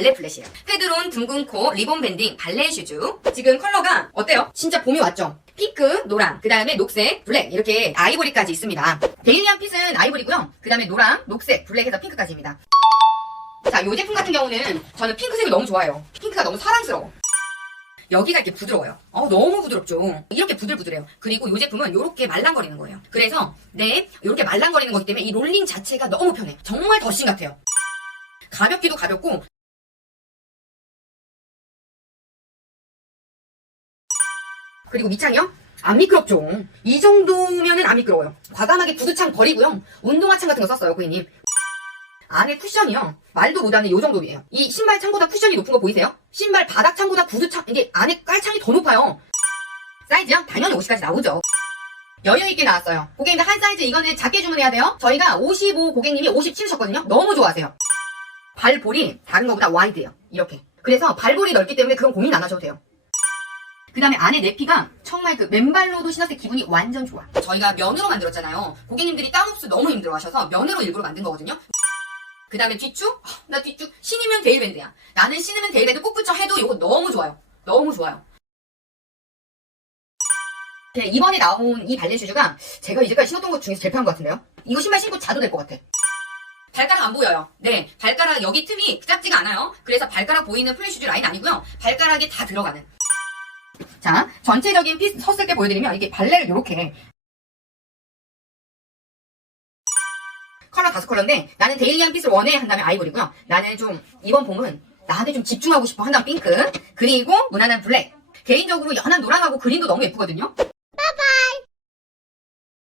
발레 플랫이에요. 페드론 둥근 코 리본 밴딩 발레 슈즈. 지금 컬러가 어때요? 진짜 봄이 왔죠? 핑크, 노랑, 그 다음에 녹색, 블랙 이렇게 아이보리까지 있습니다. 데일리한 핏은 아이보리고요. 그 다음에 노랑, 녹색, 블랙에서 핑크까지입니다. 자, 이 제품 같은 경우는 저는 핑크색을 너무 좋아해요. 핑크가 너무 사랑스러워. 여기가 이렇게 부드러워요. 어, 너무 부드럽죠. 이렇게 부들부들해요. 그리고 이 제품은 이렇게 말랑거리는 거예요. 그래서 네, 이렇게 말랑거리는 거기 때문에 이 롤링 자체가 너무 편해. 정말 더신 같아요. 가볍기도 가볍고 그리고 밑창이요? 안 미끄럽죠. 이 정도면은 안 미끄러워요. 과감하게 구두창 버리고요. 운동화창 같은 거 썼어요, 고객님. 안에 쿠션이요. 말도 못하는 이 정도예요. 이 신발 창보다 쿠션이 높은 거 보이세요? 신발 바닥 창보다 구두 창, 이게 안에 깔창이 더 높아요. 사이즈요? 당연히 50까지 나오죠. 여유 있게 나왔어요. 고객님들 한 사이즈 이거는 작게 주문해야 돼요. 저희가 55 고객님이 50 치우셨거든요. 너무 좋아하세요. 발볼이 다른 거보다 와이드예요. 이렇게. 그래서 발볼이 넓기 때문에 그건 고민 안 하셔도 돼요. 그 다음에 안에 내피가 정말 그 맨발로도 신었을 때 기분이 완전 좋아. 저희가 면으로 만들었잖아요. 고객님들이 땀 흡수 너무 힘들어 하셔서 면으로 일부러 만든 거거든요. 그 다음에 뒤축? 아, 나 뒤축 신으면 데일밴드야. 나는 신으면 데일밴드 꼭 붙여 해도 이거 너무 좋아요. 너무 좋아요. 네, 이번에 나온 이 발렌 슈즈가 제가 이제까지 신었던 것 중에서 제일 편한 것 같은데요? 이거 신발 신고 자도 될 것 같아. 발가락 안 보여요. 네, 발가락 여기 틈이 작지가 않아요. 그래서 발가락 보이는 플랫 슈즈 라인 아니고요. 발가락이 다 들어가는. 자, 전체적인 핏 섰을 때 보여드리면 이게 발레를 이렇게 컬러 다섯 컬러인데 나는 데일리한 핏을 원해 한다면 아이보리고요. 나는 좀 이번 봄은 나한테 좀 집중하고 싶어 한다면 핑크 그리고 무난한 블랙 개인적으로 연한 노랑하고 그린도 너무 예쁘거든요.